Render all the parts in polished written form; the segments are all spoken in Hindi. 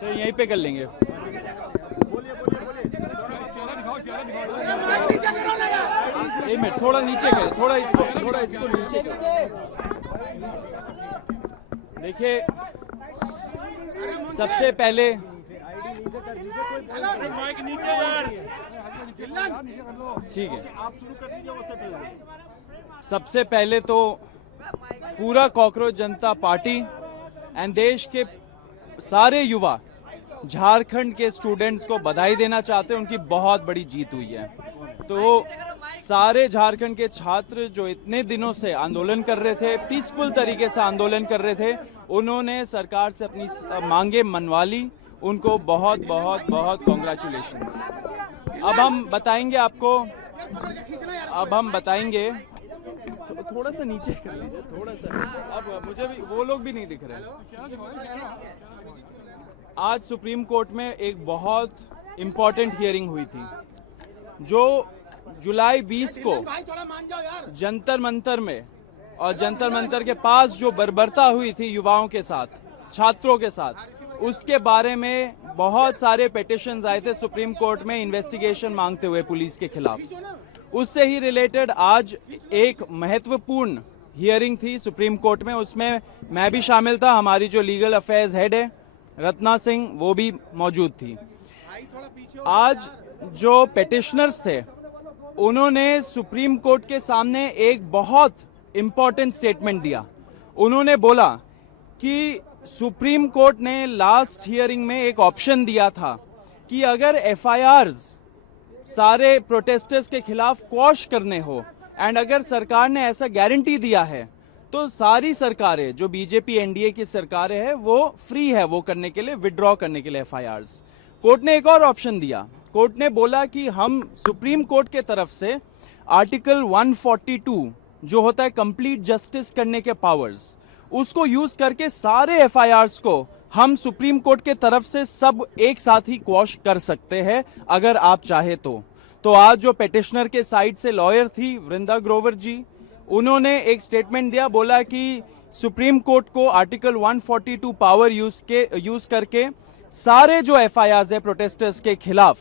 चलिए यहीं पे कर लेंगे। एक मिनट, थोड़ा नीचे करें, थोड़ा इसको नीचे करें। देखिए, सबसे पहले ठीक है, सबसे पहले तो पूरा कॉकरोच जनता पार्टी एंड देश के सारे युवा झारखंड के स्टूडेंट्स को बधाई देना चाहते हैं। उनकी बहुत बड़ी जीत हुई है। तो सारे झारखंड के छात्र जो इतने दिनों से आंदोलन कर रहे थे, पीसफुल तरीके से आंदोलन कर रहे थे, उन्होंने सरकार से अपनी मांगे मनवा ली। उनको बहुत बहुत बहुत कॉन्ग्रेचुलेशंस। अब हम बताएंगे आपको, थोड़ा सा नीचे कर लीजिए, थोड़ा सा। अब मुझे भी वो लोग भी नहीं दिख रहे। आज सुप्रीम कोर्ट में एक बहुत इंपॉर्टेंट हियरिंग हुई थी, जो जुलाई 20 को जंतर मंतर में और जंतर मंतर के पास जो बर्बरता हुई थी युवाओं के साथ, छात्रों के साथ, उसके बारे में बहुत सारे पिटीशंस आए थे सुप्रीम कोर्ट में इन्वेस्टिगेशन मांगते हुए पुलिस के खिलाफ। उससे ही रिलेटेड आज एक महत्वपूर्ण हियरिंग थी सुप्रीम कोर्ट में। उसमें मैं भी शामिल था, हमारी जो लीगल अफेयर्स हेड है रत्ना सिंह, वो भी मौजूद थी। आज जो पिटिशनर्स थे, उन्होंने सुप्रीम कोर्ट के सामने एक बहुत इंपॉर्टेंट स्टेटमेंट दिया। उन्होंने बोला कि सुप्रीम कोर्ट ने लास्ट हियरिंग में एक ऑप्शन दिया था कि अगर एफआईआर्स सारे प्रोटेस्टर्स के खिलाफ क्वॉश करने हो, एंड अगर सरकार ने ऐसा गारंटी दिया है, तो सारी सरकारें जो बीजेपी एनडीए की सरकारें हैं वो फ्री है वो करने के लिए, विड्रॉ करने के लिए एफआईआर्स। कोर्ट ने एक और ऑप्शन दिया। कोर्ट ने बोला कि हम सुप्रीम कोर्ट के तरफ से आर्टिकल 142 जो होता है कंप्लीट जस्टिस करने के पावर्स, उसको यूज करके सारे एफआईआर्स को हम सुप्रीम कोर्ट के तरफ से सब एक साथ ही क्वॉश कर सकते हैं अगर आप चाहे तो आज जो पिटिशनर के साइड से लॉयर थी वृंदा ग्रोवर जी, उन्होंने एक स्टेटमेंट दिया, बोला कि सुप्रीम कोर्ट को आर्टिकल 142 पावर यूज करके सारे जो एफआईआर्स है प्रोटेस्टर्स के खिलाफ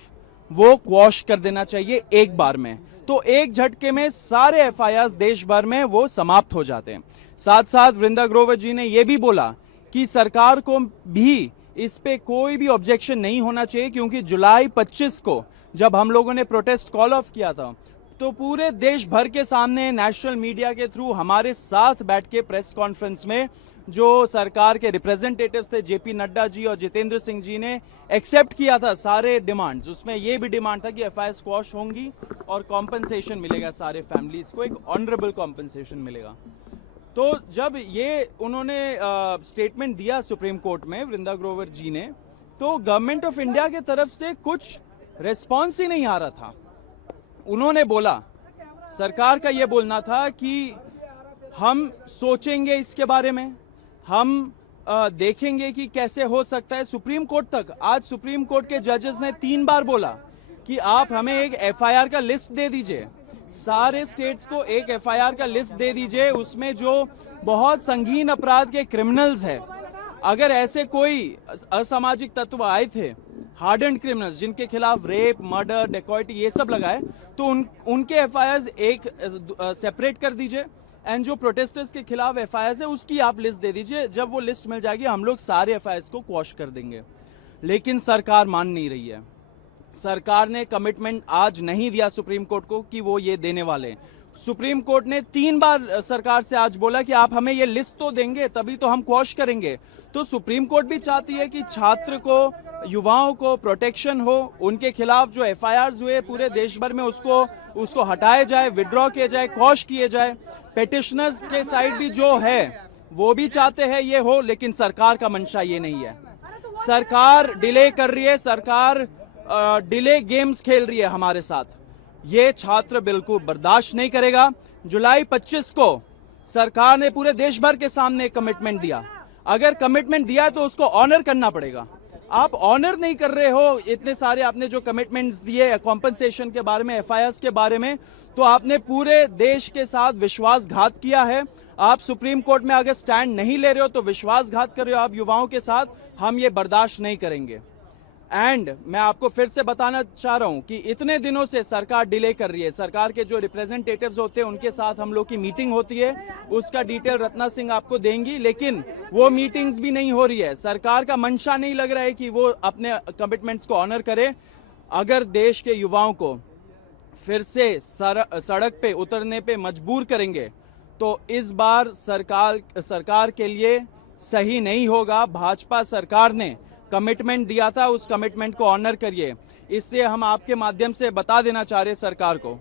वो क्वॉश कर देना चाहिए एक बार में। तो एक झटके में सारे एफआईआर्स देश भर में वो समाप्त हो जाते हैं। साथ साथ वृंदा ग्रोवर जी ने यह भी बोला कि सरकार को भी इस पे कोई भी ऑब्जेक्शन नहीं होना चाहिए, क्योंकि जुलाई 25 को जब हम लोगों ने प्रोटेस्ट कॉल ऑफ किया था, तो पूरे देश भर के सामने नेशनल मीडिया के थ्रू हमारे साथ बैठ के प्रेस कॉन्फ्रेंस में जो सरकार के रिप्रेजेंटेटिव्स थे जेपी नड्डा जी और जितेंद्र सिंह जी ने एक्सेप्ट किया था सारे डिमांड्स। उसमें यह भी डिमांड था कि एफआईआर स्क्वॉश होंगी और कॉम्पनसेशन मिलेगा, सारे फैमिलीज को एक ऑनरेबल कॉम्पनसेशन मिलेगा। तो जब ये उन्होंने स्टेटमेंट दिया सुप्रीम कोर्ट में वृंदा ग्रोवर जी ने, तो गवर्नमेंट ऑफ इंडिया की तरफ से कुछ रिस्पॉन्स ही नहीं आ रहा था। उन्होंने बोला, सरकार का यह बोलना था कि हम सोचेंगे इसके बारे में, हम देखेंगे कि कैसे हो सकता है। सुप्रीम कोर्ट तक, आज सुप्रीम कोर्ट के जजेस ने 3 बार बोला कि आप हमें एक एफआईआर का लिस्ट दे दीजिए, सारे स्टेट्स को एक एफआईआर का लिस्ट दे दीजिए, उसमें जो बहुत संगीन अपराध के क्रिमिनल्स है, अगर ऐसे कोई असामाजिक तत्व आए थे, हार्डेंड क्रिमिनल्स जिनके खिलाफ रेप, मर्डर, डेकॉइटी ये सब लगाए, तो उनके एफआईआर एक सेपरेट कर दीजिए, एंड जो प्रोटेस्टर्स के खिलाफ एफआईआर है उसकी आप लिस्ट दे दीजिए। जब वो लिस्ट मिल जाएगी हम लोग सारे एफआईआर को क्वॉश कर देंगे। लेकिन सरकार मान नहीं रही है। सरकार ने कमिटमेंट आज नहीं दिया सुप्रीम कोर्ट को कि वो ये देने वाले। सुप्रीम कोर्ट ने 3 बार सरकार से आज बोला कि आप हमें ये लिस्ट तो देंगे तभी तो हम क्वॉश करेंगे। तो सुप्रीम कोर्ट भी चाहती है कि छात्र को, युवाओं को प्रोटेक्शन हो, उनके खिलाफ जो एफआईआर्स हुए पूरे देश भर में उसको हटाया जाए, विड्रॉ किया जाए, क्वॉश किए जाए। पिटिशनर्स के साइड भी जो है वो भी चाहते हैं ये हो, लेकिन सरकार का मंशा ये नहीं है। सरकार डिले कर रही है, सरकार डिले गेम्स खेल रही है हमारे साथ। ये छात्र बिल्कुल बर्दाश्त नहीं करेगा। जुलाई 25 को सरकार ने पूरे देश भर के सामने कमिटमेंट दिया। अगर कमिटमेंट दिया तो उसको ऑनर करना पड़ेगा। आप ऑनर नहीं कर रहे हो इतने सारे आपने जो कमिटमेंट्स दिए कॉम्पनसेशन के बारे में, एफआईआर्स के बारे में, तो आपने पूरे देश के साथ विश्वासघात किया है। आप सुप्रीम कोर्ट में अगर स्टैंड नहीं ले रहे हो तो विश्वासघात कर रहे हो आप युवाओं के साथ। हम ये बर्दाश्त नहीं करेंगे। एंड मैं आपको फिर से बताना चाह रहा हूं कि इतने दिनों से सरकार डिले कर रही है। सरकार के जो रिप्रेजेंटेटिव्स होते हैं उनके साथ हम लोग की मीटिंग होती है, उसका डिटेल रत्ना सिंह आपको देंगी, लेकिन वो मीटिंग्स भी नहीं हो रही है। सरकार का मंशा नहीं लग रहा है कि वो अपने कमिटमेंट्स को ऑनर करे। अगर देश के युवाओं को फिर से सड़क पे उतरने पे मजबूर करेंगे तो इस बार सरकार के लिए सही नहीं होगा। भाजपा सरकार ने कमिटमेंट दिया था, उस कमिटमेंट को ऑनर करिए। इससे हम आपके माध्यम से बता देना चाह रहे सरकार को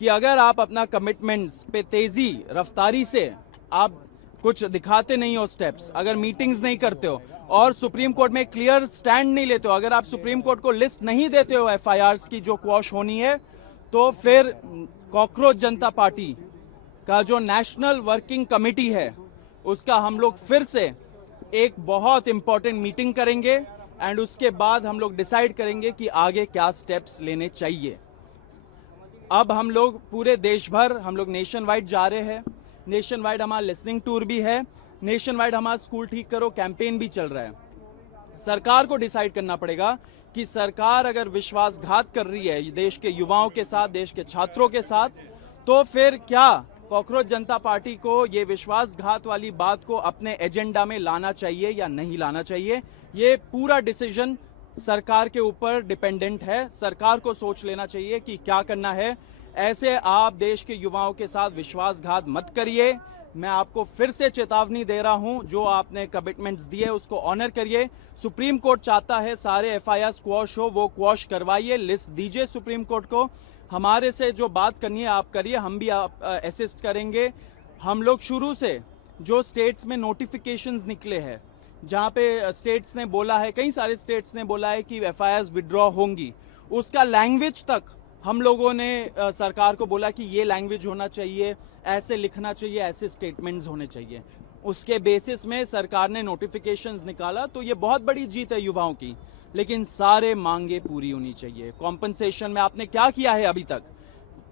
कि अगर आप अपना कमिटमेंट्स पे तेजी रफ्तारी से आप कुछ दिखाते नहीं हो स्टेप्स, अगर मीटिंग्स नहीं करते हो और सुप्रीम कोर्ट में क्लियर स्टैंड नहीं लेते हो, अगर आप सुप्रीम कोर्ट को लिस्ट नहीं देते हो एफआईआर्स की जो क्वॉश होनी है, तो फिर कॉकरोच जनता पार्टी का जो नेशनल वर्किंग कमेटी है उसका हम लोग फिर से एक बहुत इंपॉर्टेंट मीटिंग करेंगे एंड उसके बाद हम लोग डिसाइड करेंगे कि आगे क्या स्टेप्स लेने चाहिए। अब हम लोग पूरे देश भर हम लोग नेशन वाइड जा रहे हैं। नेशन वाइड हमारा लिसनिंग टूर भी है, नेशन वाइड हमारा स्कूल ठीक करो कैंपेन भी चल रहा है। सरकार को डिसाइड करना पड़ेगा कि सरकार अगर विश्वासघात कर रही है देश के युवाओं के साथ, देश के छात्रों के साथ, तो फिर क्या कॉकरोच जनता पार्टी को ये विश्वासघात वाली बात को अपने एजेंडा में लाना चाहिए या नहीं लाना चाहिए। ये पूरा डिसीजन सरकार के ऊपर डिपेंडेंट है। सरकार को सोच लेना चाहिए कि क्या करना है। ऐसे आप देश के युवाओं के साथ विश्वासघात मत करिए। मैं आपको फिर से चेतावनी दे रहा हूं, जो आपने कमिटमेंट्स दिए उसको ऑनर करिए। सुप्रीम कोर्ट चाहता है सारे एफआईआर क्वॉश हो, वो क्वॉश करवाइए, लिस्ट दीजिए सुप्रीम कोर्ट को। हमारे से जो बात करनी है आप करिए, हम भी आप असिस्ट करेंगे। हम लोग शुरू से जो स्टेट्स में नोटिफिकेशंस निकले हैं, जहां पे स्टेट्स ने बोला है, कई सारे स्टेट्स ने बोला है कि एफआईआर्स विड्रॉ होंगी, उसका लैंग्वेज तक हम लोगों ने सरकार को बोला कि ये लैंग्वेज होना चाहिए, ऐसे लिखना चाहिए, ऐसे स्टेटमेंट्स होने चाहिए। उसके बेसिस में सरकार ने नोटिफिकेशंस निकाला, तो ये बहुत बड़ी जीत है युवाओं की। लेकिन सारे मांगे पूरी होनी चाहिए। कॉम्पनसेशन में आपने क्या किया है अभी तक?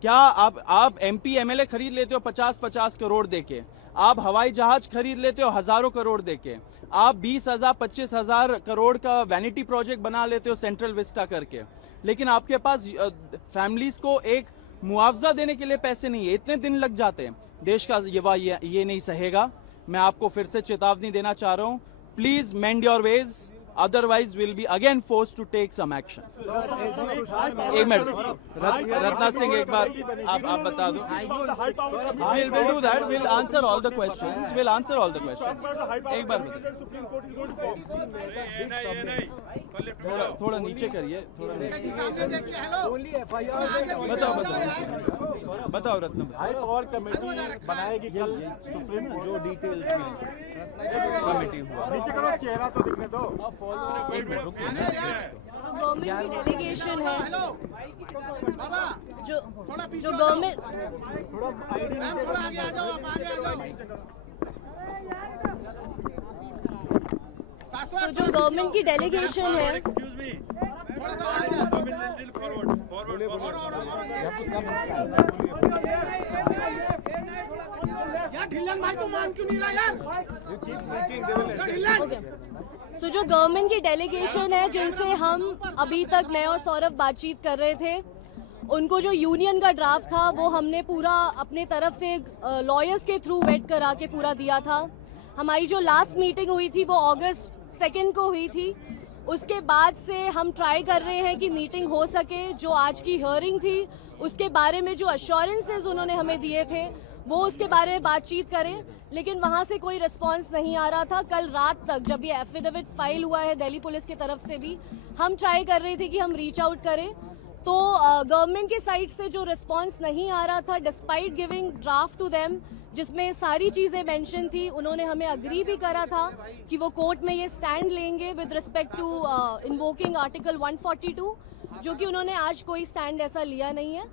क्या आप एमपी एमएलए खरीद लेते हो 50-50 करोड़ देके, आप हवाई जहाज खरीद लेते हो हजारों करोड़ देके, आप 20,000 25,000 करोड़ का वैनिटी प्रोजेक्ट बना लेते हो सेंट्रल विस्टा करके, लेकिन आपके पास फैमिलीज को एक मुआवजा देने के लिए पैसे नहीं है। इतने दिन लग जाते हैं। देश का युवा ये नहीं सहेगा। मैं आपको फिर से चेतावनी देना चाह रहा हूं, please mend your ways, otherwise we'll be again forced to take some action. एक मिनट रत्ना सिंह, एक बार आप बता दो। We'll do that. We'll answer all the questions. We'll answer all the questions. एक बार थोड़ा नीचे करिए, थोड़ा बताओ रत्ना। हाई पावर कमेटी बनाएगी कल सुप्रीम कोर्ट, जो डिटेल्स में कमेटी हुआ, नीचे करो, चेहरा तो दिखने दो। एक मिनट रुकिए ना। जो गवर्नमेंट की डेलीगेशन है, जो गवर्नमेंट तो जो गवर्नमेंट की डेलीगेशन है, तो जो गवर्नमेंट की डेलीगेशन है जिनसे हम अभी तक मैं और सौरभ बातचीत कर रहे थे, उनको जो यूनियन का ड्राफ्ट था वो हमने पूरा अपने तरफ से लॉयर्स के थ्रू वेट करा के पूरा दिया था। हमारी जो लास्ट मीटिंग हुई थी वो अगस्त 2 को हुई थी। उसके बाद से हम ट्राई कर रहे हैं कि मीटिंग हो सके। जो आज की हियरिंग थी उसके बारे में जो अश्योरेंसेस उन्होंने हमें दिए थे वो उसके बारे में बातचीत करें, लेकिन वहाँ से कोई रिस्पांस नहीं आ रहा था। कल रात तक जब ये एफिडेविट फाइल हुआ है दिल्ली पुलिस की तरफ से भी, हम ट्राई कर रहे थे कि हम रीच आउट करें, तो गवर्नमेंट की साइड से जो रिस्पांस नहीं आ रहा था, despite giving draft to them जिसमें सारी चीज़ें मेंशन थी, उन्होंने हमें अग्री भी करा था कि वो कोर्ट में ये स्टैंड लेंगे with respect to invoking article 142, जो कि उन्होंने आज कोई स्टैंड ऐसा लिया नहीं है।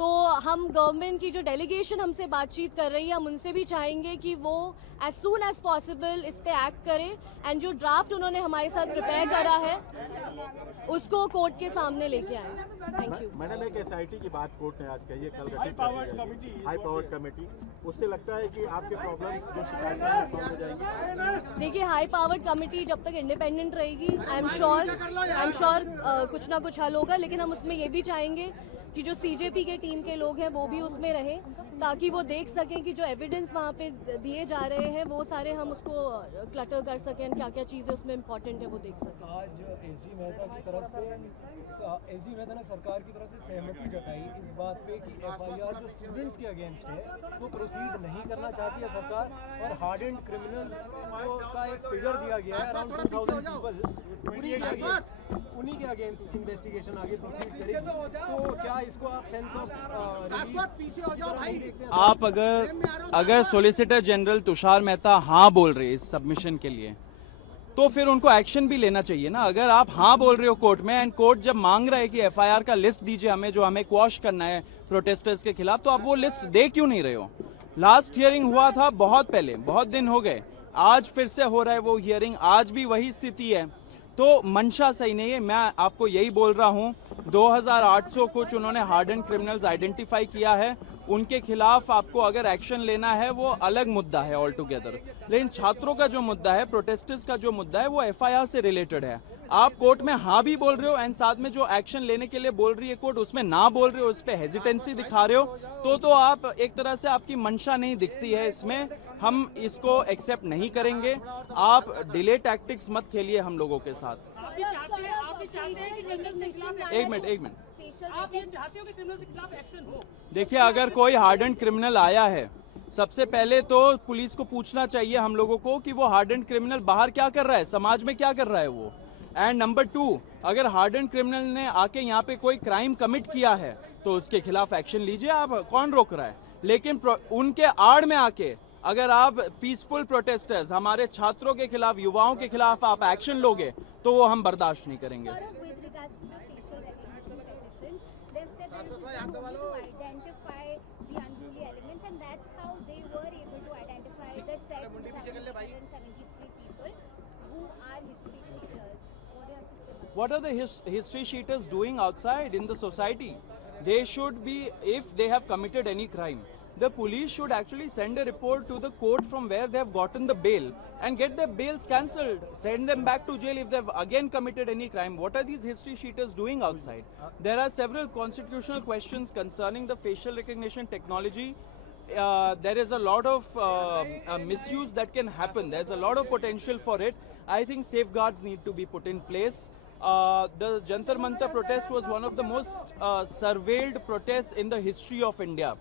तो हम गवर्नमेंट की जो डेलीगेशन हमसे बातचीत कर रही है, हम उनसे भी चाहेंगे कि वो एज सून एज पॉसिबल इस पे एक्ट करें एंड जो ड्राफ्ट उन्होंने हमारे साथ प्रिपेयर करा है उसको कोर्ट के सामने लेके आए। Thank you. मैडम, एक एसआईटी की बात कोर्ट ने आज कही है, कल गठित हाई पावर्ड कमेटी, उससे लगता है कि आपके प्रॉब्लम्स जो शिकायतें हैं सॉल्व हो जाएंगी? देखिए, हाई पावर्ड कमेटी जब तक इंडिपेंडेंट रहेगी आई एम श्योर कुछ ना कुछ हल होगा, लेकिन हम उसमें ये भी चाहेंगे कि जो सीजेपी के टीम के लोग हैं वो भी उसमें रहें, ताकि वो देख सकें कि जो एविडेंस वहाँ पे दिए जा रहे हैं वो सारे हम उसको क्लटर कर सकें, क्या क्या चीज़ें उसमें इम्पोर्टेंट है वो देख सकें। आज एसडी मेहता की तरफ से एसडी मेहता ने सरकार की तरफ से सहमति जताई इस बात पे कि एफआईआर जो स्टूडेंट्स के अगेंस्ट है वो प्रोसीड नहीं करना चाहती है सरकार, और हार्डेंड क्रिमिनल्स का एक फिगर दिया गया है अराउंड 2000 पीपल, उन्हीं के अगेंस्ट इन्वेस्टिगेशन आगे प्रोसीड करेगी। तो क्या इसको आप सेंस ऑफ आप अगर सॉलिसिटर जनरल तुषार मेहता हाँ बोल रहे हैं इस सबमिशन के लिए, तो फिर उनको एक्शन भी लेना चाहिए ना। अगर आप हाँ बोल रहे हो कोर्ट में, एंड कोर्ट जब मांग रहा है कि एफआईआर का लिस्ट दीजिए हमें, जो हमें क्वॉश करना है प्रोटेस्टर्स के खिलाफ, तो आप वो लिस्ट दे क्यों नहीं रहे हो? लास्ट हियरिंग हुआ था बहुत पहले, बहुत दिन हो गए, आज फिर से हो रहा है वो हियरिंग, आज भी वही स्थिति है। तो मंशा सही नहीं है। मैं आपको यही बोल रहा हूं, 2800 कुछ उन्होंने हार्डन क्रिमिनल्स आइडेंटिफाई किया है, उनके खिलाफ आपको अगर एक्शन लेना है वो अलग मुद्दा है ऑल टुगेदर, लेकिन छात्रों का जो मुद्दा है, प्रोटेस्टर्स का जो मुद्दा है, वो एफआईआर से रिलेटेड है। आप कोर्ट में हाँ भी बोल रहे हो एंड साथ में जो एक्शन लेने के लिए बोल रही है कोर्ट, उसमें ना बोल रहे हो, उस पर हेजिटेंसी दिखा रहे हो, तो आप एक तरह से आपकी मंशा नहीं दिखती है इसमें। हम इसको एक्सेप्ट नहीं करेंगे। आप डिले टैक्टिक्स मत खेलिए हम लोगों के साथ। एक मिनट आप ये चाहते हो कि क्रिमिनल के खिलाफ एक्शन हो? देखिए, अगर कोई हार्डन क्रिमिनल आया है, सबसे पहले तो पुलिस को पूछना चाहिए हम लोगों को कि वो हार्डन क्रिमिनल बाहर क्या कर रहा है, समाज में क्या कर रहा है वो। एंड नंबर 2, अगर हार्डन क्रिमिनल ने आके यहाँ पे कोई क्राइम कमिट किया है तो उसके खिलाफ एक्शन लीजिए, आप कौन रोक रहा है। लेकिन उनके आड़ में आके अगर आप पीसफुल प्रोटेस्टर्स, हमारे छात्रों के खिलाफ, युवाओं के खिलाफ आप एक्शन लोगे तो वो हम बर्दाश्त नहीं करेंगे। What are the history sheeters doing outside in the society? They should be, if they have committed any crime, the police should actually send a report to the court from where they have gotten the bail and get their bails cancelled. Send them back to jail if they have again committed any crime. What are these history sheeters doing outside? There are several constitutional questions concerning the facial recognition technology. There is a lot of misuse that can happen. There's a lot of potential for it. I think safeguards need to be put in place. The Jantar Mantar protest was one of the most surveilled protests in the history of India,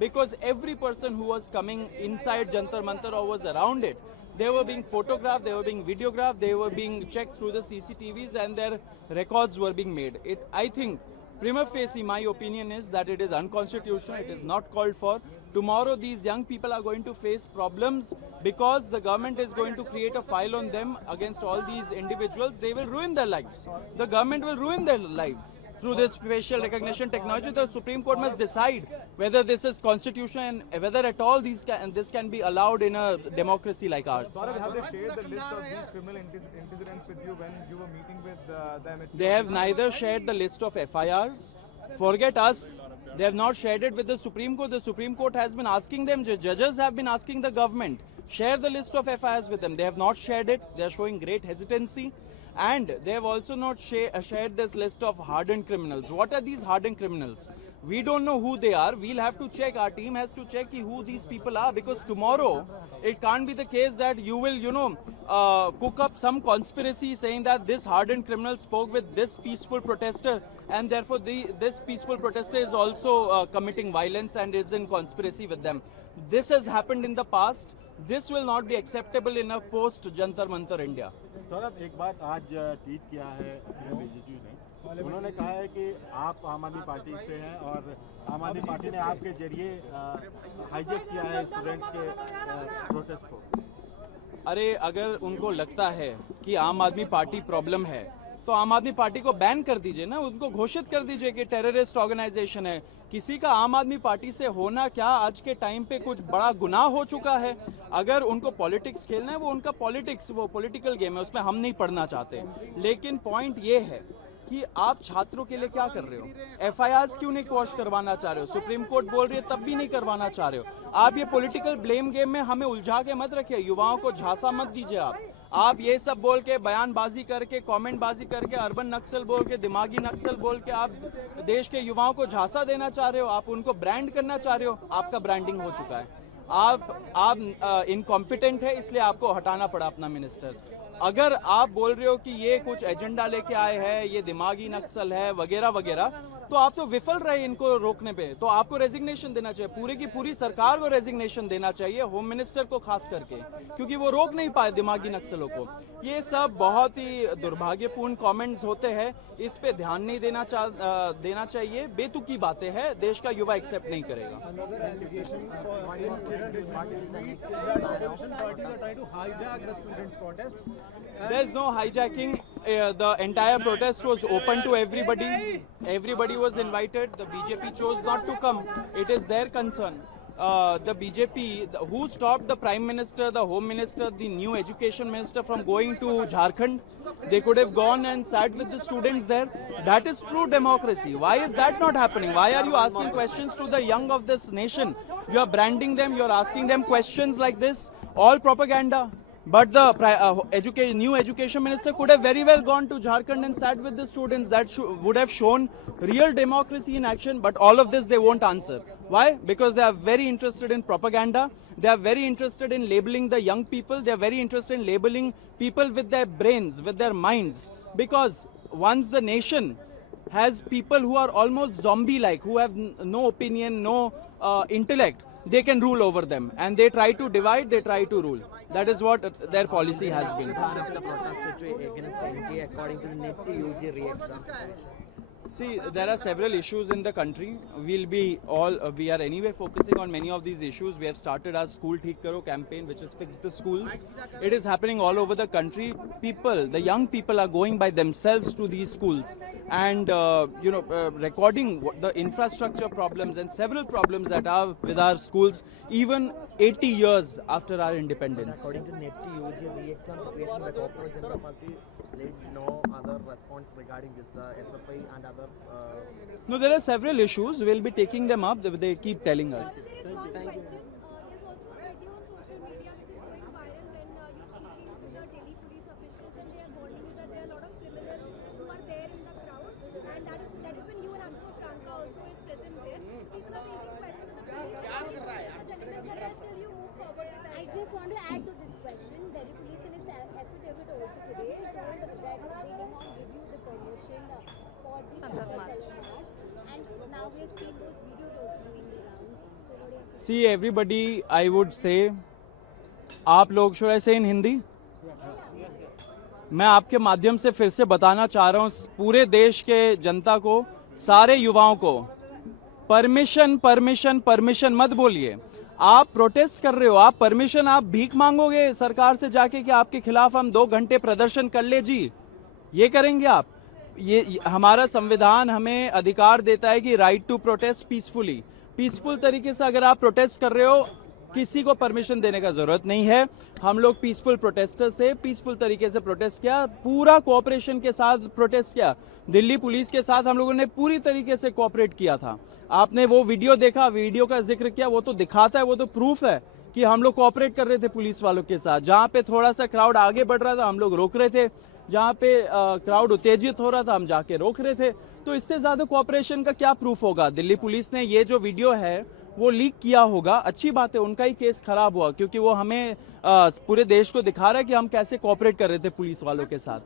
because every person who was coming inside Jantar Mantar or was around it, they were being photographed, they were being videographed, they were being checked through the CCTVs and their records were being made. I think prima facie, my opinion is that it is unconstitutional, it is not called for. Tomorrow these young people are going to face problems because the government is going to create a file on them against all these individuals. They will ruin their lives. The government will ruin their lives through this facial recognition technology. The Supreme Court must decide whether this is constitutional and whether at all this can be allowed in a democracy like ours. Saurabh, have they shared the list of these criminal incidents with you when you were meeting with them? They have neither shared the list of FIRs. Forget us. They have not shared it with the Supreme Court. The Supreme Court has been asking them, judges have been asking the government, share the list of FIRs with them. They have not shared it. They are showing great hesitancy. And they have also not shared this list of hardened criminals. What are these hardened criminals? We don't know who they are. We'll have to check. Our team has to check who these people are, because tomorrow it can't be the case that you will, cook up some conspiracy saying that this hardened criminal spoke with this peaceful protester and therefore this peaceful protester is also committing violence and is in conspiracy with them. This has happened in the past. This will not be acceptable in a post-Jantar Mantar India. Saurabh, एक बात आज ट्वीट किया है बीजेपी ने, उन्होंने कहा है कि आप आम आदमी पार्टी से हैं और आम आदमी पार्टी ने आपके जरिए हाईजैक किया है स्टूडेंट्स के प्रोटेस्ट को। अरे, अगर उनको लगता है कि आम आदमी पार्टी प्रॉब्लम है तो आम आदमी पार्टी को बैन कर दीजिए ना, उनको घोषित कर दीजिए कि टेररिस्ट ऑर्गेनाइजेशन है। किसी का आम आदमी पार्टी से होना क्या आज के टाइम पे कुछ बड़ा गुनाह हो चुका है? अगर उनको पॉलिटिक्स खेलना है वो उनका पॉलिटिक्स, वो पॉलिटिकल गेम है, उसमें हम नहीं पढ़ना चाहते। लेकिन पॉइंट ये है कि आप छात्रों के लिए क्या कर रहे हो? एफआईआर्स क्यों नहीं क्वॉश करवाना चाह रहे हो? सुप्रीम कोर्ट बोल रही है तब भी नहीं करवाना चाह रहे हो। आप ये पॉलिटिकल ब्लेम गेम में हमें उलझा के मत रखिए, युवाओं को झांसा मत दीजिए। आप ये सब बोल के, बयानबाजी करके, कमेंटबाजी करके, अर्बन नक्सल बोल के, दिमागी नक्सल बोल के आप देश के युवाओं को झांसा देना चाह रहे हो, आप उनको ब्रांड करना चाह रहे हो। आपका ब्रांडिंग हो चुका है। आप इनकॉम्पिटेंट है, इसलिए आपको हटाना पड़ा अपना मिनिस्टर। अगर आप बोल रहे हो कि ये कुछ एजेंडा लेके आए हैं, ये दिमागी नक्सल है वगैरह वगैरह, तो आप तो विफल रहे इनको रोकने पे। तो आपको रेजिग्नेशन देना चाहिए, पूरी की पूरी सरकार को रेजिग्नेशन देना चाहिए, होम मिनिस्टर को खास करके, क्योंकि वो रोक नहीं पाए दिमागी नक्सलों को। ये सब बहुत ही दुर्भाग्यपूर्ण कमेंट्स होते हैं, इस पे ध्यान नहीं देना चाहिए। बेतुकी बातें हैं, देश का युवा एक्सेप्ट नहीं करेगा। There is no hijacking. The entire protest was open to everybody. Everybody was invited. The BJP chose not to come. It is their concern. The BJP, who stopped the Prime Minister, the Home Minister, the new Education Minister from going to Jharkhand? They could have gone and sat with the students there. That is true democracy. Why is that not happening? Why are you asking questions to the young of this nation? You are branding them. You are asking them questions like this. All propaganda. But the new education minister could have very well gone to Jharkhand and sat with the students. That would have shown real democracy in action. But all of this they won't answer. Why? Because they are very interested in propaganda. They are very interested in labeling the young people. They are very interested in labeling people with their brains, with their minds. Because once the nation has people who are almost zombie-like, who have no opinion, no intellect, they can rule over them. And they try to divide, they try to rule. That is what their policy has been. The protest against NTA according to the NET UG re-exam. See, there are several issues in the country. We are anyway focusing on many of these issues. We have started our School Theek Karo campaign, which is Fix the Schools. It is happening all over the country. People, the young people are going by themselves to these schools and, recording the infrastructure problems and several problems that are with our schools, even 80 years after our independence. According to NET UG re-exam situation, the Popular Janata Party laid no other response regarding this SFI and other. No, there are several issues. We'll be taking them up. They keep telling us. There's also a video on social media which is going viral when you're speaking to the Delhi police officials and they are warning you that there are a lot of criminals who are there in the crowd, and that is when you and Ankush Ranka also is present there. People are raising questions to the police. Till you move forward with that. I just want to add to this question. Delhi police in its affidavit also today told that they did not give you the permission for the Sanjat March. And now we have seen those videos also doing the rounds. So what do you See, everybody, I would say, आप लोग, should I say in Hindi? मैं आपके माध्यम से फिर से बताना चाह रहा हूँ पूरे देश के जनता को, सारे युवाओं को, परमिशन मत बोलिए। आप प्रोटेस्ट कर रहे हो, आप परमिशन, आप भीख मांगोगे सरकार से जाके कि आपके खिलाफ हम 2 घंटे प्रदर्शन कर ले जी, ये करेंगे आप? ये हमारा संविधान हमें अधिकार देता है कि right to protest peacefully. Peaceful तरीके से अगर आप प्रोटेस्ट कर रहे हो, किसी को परमिशन देने का जरूरत नहीं है। हम लोग पीसफुल प्रोटेस्टर्स थे, पीसफुल तरीके से प्रोटेस्ट किया, पूरा कोऑपरेशन के साथ प्रोटेस्ट किया। दिल्ली पुलिस के साथ हम लोगों ने पूरी तरीके से कोऑपरेट किया था। आपने वो वीडियो देखा, वीडियो का जिक्र किया, वो तो दिखाता है, वो तो प्रूफ है कि हम लोग कोऑपरेट कर रहे थे पुलिस वालों के साथ। जहाँ पे थोड़ा सा क्राउड आगे बढ़ रहा था हम लोग रोक रहे थे, जहाँ पे क्राउड उत्तेजित हो रहा था हम जाके रोक रहे थे। तो इससे ज्यादा कोऑपरेशन का क्या प्रूफ होगा? दिल्ली पुलिस ने ये जो वीडियो है वो लीक किया होगा, अच्छी बात है, उनका ही केस खराब हुआ, क्योंकि वो हमें पूरे देश को दिखा रहा है कि हम कैसे कोऑपरेट कर रहे थे पुलिस वालों के साथ।